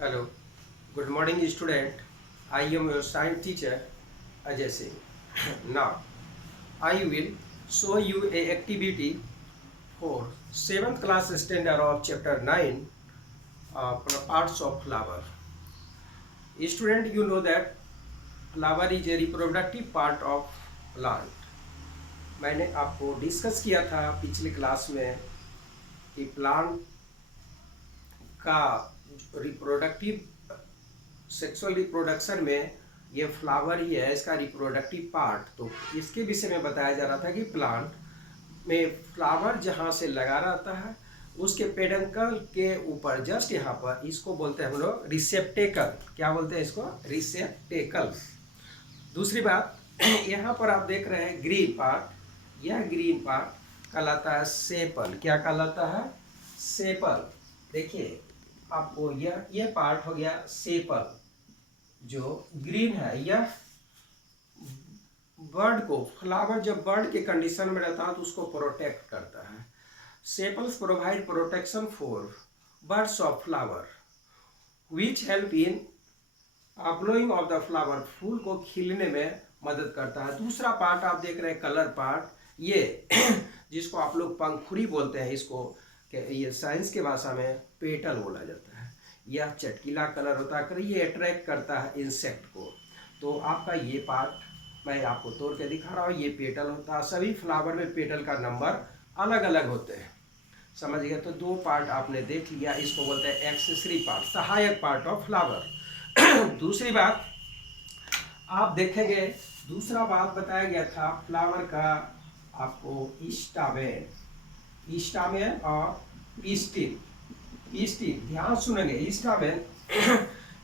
Hello, good morning student. I am your science teacher Ajay Singh. Now, I will show you a activity for 7th class standard of chapter 9 parts of flower. Student, you know that flower is a reproductive part of plant. मैंने आपको discuss किया था पिछले class में कि plant का reproductive sexual reproduction में ये फ्लावर ही है इसका रिप्रोडक्टिव पार्ट। तो इसके विषय में बताया जा रहा था कि प्लांट में फ्लावर जहाँ से लगा रहता है उसके पेडंकल के ऊपर जस्ट यहाँ पर इसको बोलते हैं हम लोग रिसेप्टेकल। क्या बोलते हैं इसको? रिसेप्टेकल। दूसरी बात, यहाँ पर आप देख रहे हैं ग्रीन पार्ट। यह ग्रीन पार्ट कहलाता है सेपल। क्या कहलाता है? सेपल। देखिए आपको यह पार्ट हो गया सेपल जो ग्रीन है। यह बर्ड को, फ्लावर जब बर्ड के कंडीशन में रहता है तो उसको प्रोटेक्ट करता है। Sepals provide protection for buds of flower which help in blowing of the flower. फूल को खिलने में मदद करता है। दूसरा पार्ट आप देख रहे हैं कलर पार्ट, ये जिसको आप लोग पंखुड़ी बोलते हैं, इसको ये साइंस के भाषा में पेटल बोला जाता है। यह चटकीला कलर होता है, ये अट्रैक्ट करता है इंसेक्ट को। तो आपका ये पार्ट मैं आपको तोड़ के दिखा रहा हूँ, ये पेटल होता है। सभी फ्लावर में पेटल का नंबर अलग अलग होते हैं, समझ गए? तो दो पार्ट आपने देख लिया, इसको बोलते हैं एक्सेसरी पार्ट, सहायक पार्ट ऑफ फ्लावर। दूसरी बात आप देखेंगे, दूसरा बात बताया गया था फ्लावर का आपको स्टामेन और पिस्टिल। ध्यान सुनेंगे, स्टामेन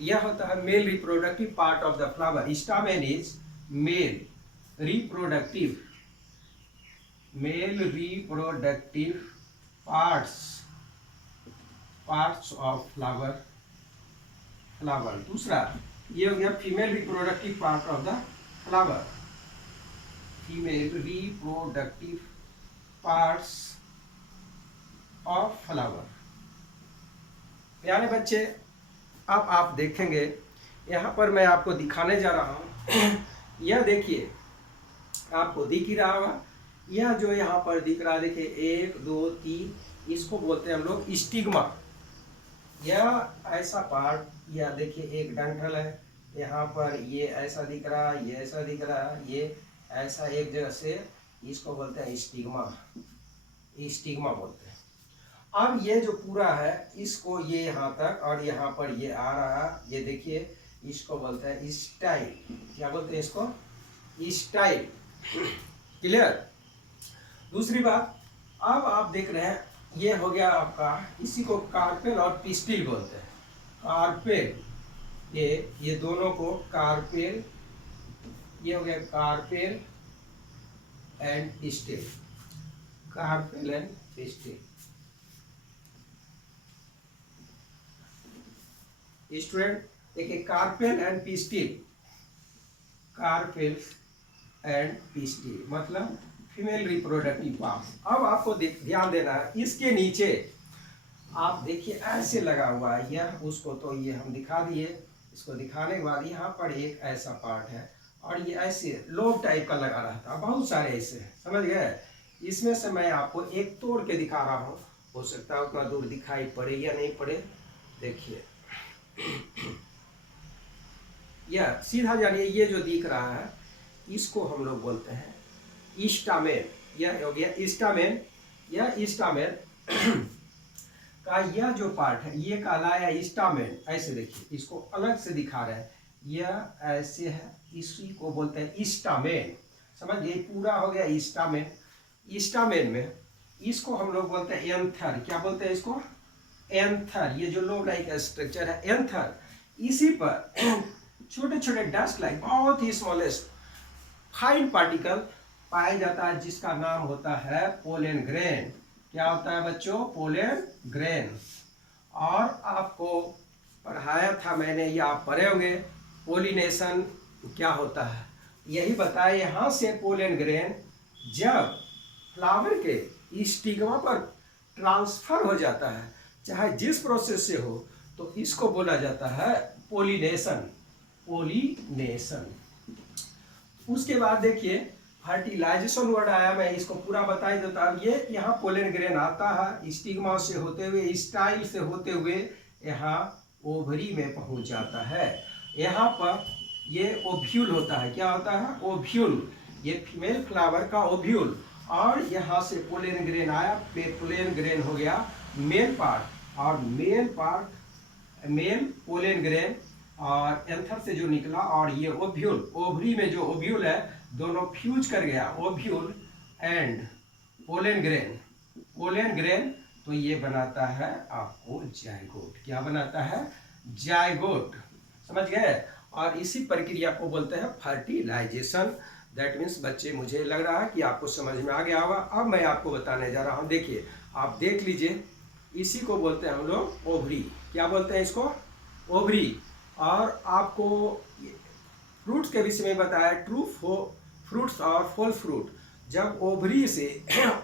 यह होता है male reproductive part of the flower. Stamen is male reproductive parts of flower. दूसरा ये हो गया female reproductive part of the flower. Female reproductive parts of flower. प्यारे बच्चे, अब आप देखेंगे यहाँ पर मैं आपको दिखाने जा रहा हूँ। यह देखिए, आपको दिख ही रहा होगा, यह जो यहाँ पर दिख रहा है, देखिए 1 2 3, इसको बोलते हैं हम लोग स्टिग्मा। यह ऐसा पार्ट, यह देखिए एक डंठल है, यहाँ पर ये ऐसा दिख रहा है, ये ऐसा दिख रहा है, ये ऐसा एक जगह से, इसको बोलते हैं स्टिग्मा बोलते हैं। अब ये जो पूरा है, इसको ये यहाँ तक और यहाँ पर ये आ रहा है, ये देखिए, इसको बोलते हैं स्टाइल। क्या बोलते हैं इसको? स्टाइल। क्लियर? दूसरी बात, अब आप देख रहे हैं, ये हो गया आपका, इसी को कार्पेल और पिस्टिल बोलते हैं। कार्पेल, ये दोनों को कार्पेल, ये हो गया carpel and pistil. Carpel and pistil. Student देखिए, कार्पेल एंड पिस्टिल मतलब फीमेल रिप्रोडक्टिव पार्ट। अब आपको ध्यान देना है, इसके नीचे आप देखिए ऐसे लगा हुआ है यह, उसको तो ये हम दिखा दिए। इसको दिखाने के बाद यहाँ पर एक ऐसा पार्ट है और ये ऐसे लोब टाइप का लगा रहता है, बहुत सारे ऐसे, समझ गए? इसमें से मैं आपको एक तोड़ के दिखा रहा हूँ, हो सकता है उतना दूर दिखाई पड़े या नहीं पड़े। देखिए यह सीधा जानिए, ये जो दिख रहा है इसको हम लोग बोलते हैं स्टामेन। यह हो गया स्टामेन। यह स्टामेन का यह जो पार्ट है ये कहलाया स्टामेन। ऐसे देखिए, इसको अलग से दिखा रहे हैं, यह ऐसे है, इसी को बोलते हैं स्टामेन। समझिए, पूरा हो गया स्टामेन। स्टामेन में इसको हम लोग बोलते हैं एंथर। क्या बोलते हैं इसको? एंथर। ये जो लोब लाइक स्ट्रक्चर है एंथर, इसी पर छोटे छोटे डस्ट लाइक बहुत ही स्मॉलेस्ट फाइन पार्टिकल पाया जाता है, जिसका नाम होता है पोलन ग्रेन। क्या होता है बच्चों? Pollen grain. और आपको पढ़ाया था मैंने, या आप पढ़े होंगे, पोलिनेशन क्या होता है, यही बताया। यहाँ से पोलन ग्रेन जब फ्लावर के स्टिग्मा पर ट्रांसफर हो जाता है, चाहे जिस प्रोसेस से हो, तो तो इसको बोला जाता है पोलिनेशन। पोलिनेशन। उसके बाद देखिए फर्टिलाइजेशन वर्ड आया, मैं इसको पूरा बता ही देता हूँ। ये यहाँ पोलन ग्रेन आता है, स्टिग्मा से होते हुए, स्टाइल से होते हुए यहाँ ओवरी में पहुँच जाता है। यहाँ पर ये ओव्यूल होता है। क्या होता है? ओव्यूल। ये फीमेल फ्लावर का ओव्यूल। और यहाँ से पोलन ग्रेन आया, पोलन ग्रेन हो गया मेल पार्ट, और मेल पोलन ग्रेन और एंथर से जो निकला, और ये ओव्यूल, ओवरी में जो ओव्यूल है दोनों फ्यूज कर गया, ovule and pollen grain. Pollen grain तो ये बनाता है आपको जायगोट। क्या बनाता है? जायगोट। समझ गए? और इसी प्रक्रिया को बोलते हैं फर्टिलाइजेशन। दैट मीन्स बच्चे, मुझे लग रहा है कि आपको समझ में आ गया होगा। अब मैं आपको बताने जा रहा हूँ। देखिए, आप देख लीजिए, इसी को बोलते हैं हम लोग ओवरी। क्या बोलते हैं इसको? ओवरी। और आपको फ्रूट्स के विषय में बताया, ट्रू फ्रूट्स और फॉल्स फ्रूट। जब ओवरी से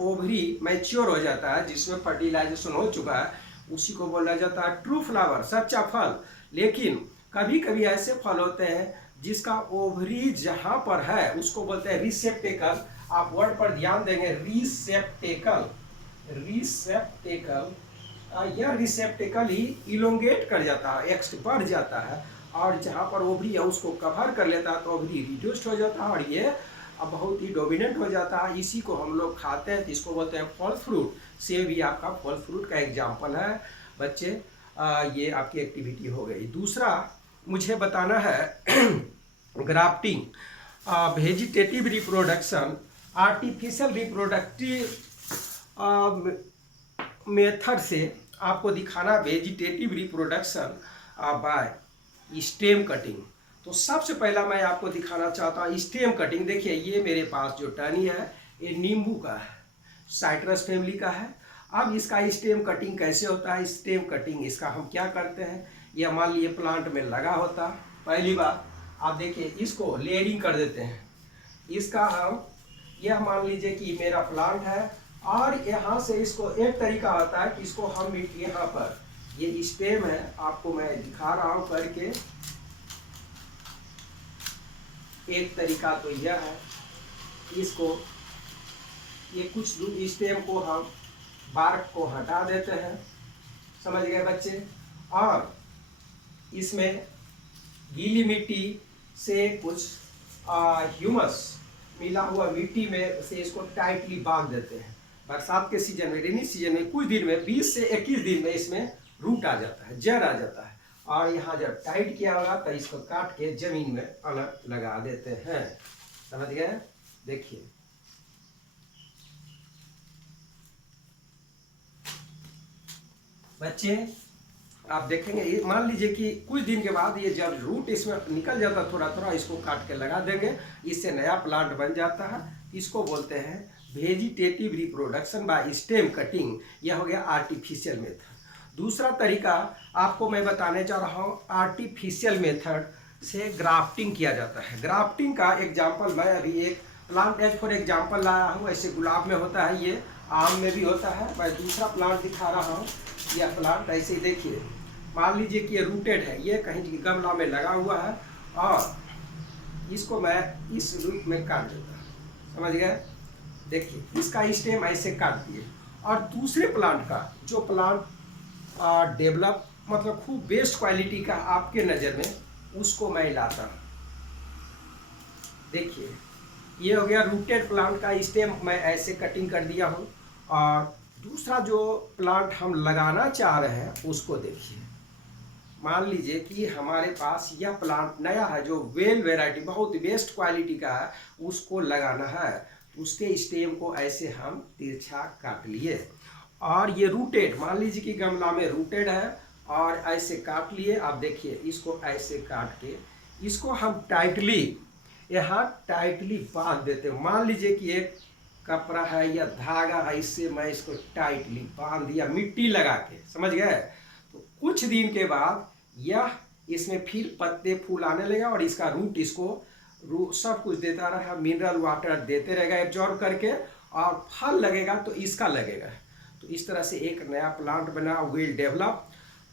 ओवरी मैच्योर हो जाता है, जिसमें फर्टिलाइजेशन हो चुका है, उसी को बोला जाता है ट्रू फ्लावर, सच्चा फल। लेकिन कभी कभी ऐसे फल होते हैं जिसका ओवरी जहाँ पर है उसको बोलते हैं रिसेप्टेकल। आप वर्ड पर ध्यान देंगे, रिसेप्टेकल। रिसेप्टेकल, यह रिसेप्टेकल ही इलोंगेट कर जाता है, एक्स बढ़ जाता है, और जहाँ पर ओवरी है उसको कवर कर लेता है, तो ओवरी रिड्यूस्ड हो जाता है और ये अब बहुत ही डोमिनेंट हो जाता है। इसी को हम लोग खाते हैं, तो इसको बोलते हैं फल फ्रूट। सेब भी आपका फल फ्रूट का एग्जाम्पल है। बच्चे, ये आपकी एक्टिविटी हो गई। दूसरा मुझे बताना है grafting, vegetative reproduction, artificial reproductive method से आपको दिखाना vegetative reproduction by stem cutting. तो सबसे पहला मैं आपको दिखाना चाहता हूँ स्टेम कटिंग। देखिए, ये मेरे पास जो टहनी है ये नींबू का है, साइट्रस फैमिली का है। अब इसका स्टेम कटिंग कैसे होता है? स्टेम कटिंग इसका हम क्या करते हैं, यह मान लीजिए प्लांट में लगा होता। पहली बात आप देखिए, इसको लेयरिंग कर देते हैं। इसका हम, यह मान लीजिए कि मेरा प्लांट है, और यहाँ से इसको एक तरीका होता है कि इसको हम यहाँ पर, ये स्टेम है, आपको मैं दिखा रहा हूँ करके। एक तरीका तो यह है, इसको, ये कुछ स्टेम को हम बार्क को हटा देते हैं। समझ गए बच्चे? और इसमें गीली मिट्टी से कुछ ह्यूमस मिला हुआ मिट्टी में से इसको टाइटली बांध देते हैं। बरसात के सीजन में, रेनी सीजन में कुछ दिन में 20 से 21 दिन में इसमें रूट आ जाता है, जड़ आ जाता है। और यहाँ जब टाइट किया होगा तो इसको काट के जमीन में अलग लगा देते हैं। समझ गए? देखिए, बच्चे आप देखेंगे, मान लीजिए कि कुछ दिन के बाद ये जब रूट इसमें निकल जाता है थोड़ा थोड़ा, इसको काट के लगा देंगे, इससे नया प्लांट बन जाता है। इसको बोलते हैं vegetative reproduction by stem cutting. यह हो गया आर्टिफिशियल मेथड। दूसरा तरीका आपको मैं बताने जा रहा हूँ, आर्टिफिशियल मेथड से ग्राफ्टिंग किया जाता है। ग्राफ्टिंग का एग्जाम्पल मैं अभी एक प्लांट एज फॉर एग्जाम्पल लाया हूँ। ऐसे गुलाब में होता है, ये आम में भी होता है। मैं दूसरा प्लांट दिखा रहा हूँ। यह प्लांट ऐसे ही देखिए, मान लीजिए कि ये रूटेड है, ये कहीं गमला में लगा हुआ है, और इसको मैं इस रूप में काट देता हूँ। समझ गए? देखिए, इसका स्टेम ऐसे काट दिए। और दूसरे प्लांट का, जो प्लांट डेवलप मतलब खूब बेस्ट क्वालिटी का आपके नज़र में, उसको मैं लाता हूँ। देखिए, ये हो गया रूटेड प्लांट का स्टेम, मैं ऐसे कटिंग कर दिया हूँ। और दूसरा जो प्लांट हम लगाना चाह रहे हैं उसको देखिए, मान लीजिए कि हमारे पास यह प्लांट नया है जो वेल वेराइटी बहुत बेस्ट क्वालिटी का है, उसको लगाना है। उसके स्टेम को ऐसे हम तिरछा काट लिए, और ये रूटेड, मान लीजिए कि गमला में रूटेड है, और ऐसे काट लिए। आप देखिए, इसको ऐसे काट के इसको हम टाइटली यहाँ टाइटली बांध देते हैं। मान लीजिए कि एक कपड़ा है या धागा है, इससे मैं इसको टाइटली बांध दिया मिट्टी लगा के। समझ गए? तो कुछ दिन के बाद यह इसमें फिर पत्ते फूल आने लगेगा, और इसका रूट इसको सब कुछ देता रहा, मिनरल वाटर देते रहेगा एब्जॉर्ब करके, और फल लगेगा तो इसका लगेगा। तो इस तरह से एक नया प्लांट बना, वेल डेवलप।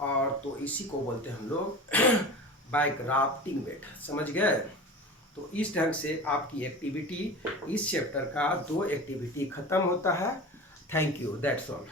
और तो इसी को बोलते हैं हम लोग बाइक राफ्टिंग मेथड, समझ गए। तो इस ढंग से आपकी एक्टिविटी, इस चैप्टर का 2 एक्टिविटी खत्म होता है। Thank you, that's all.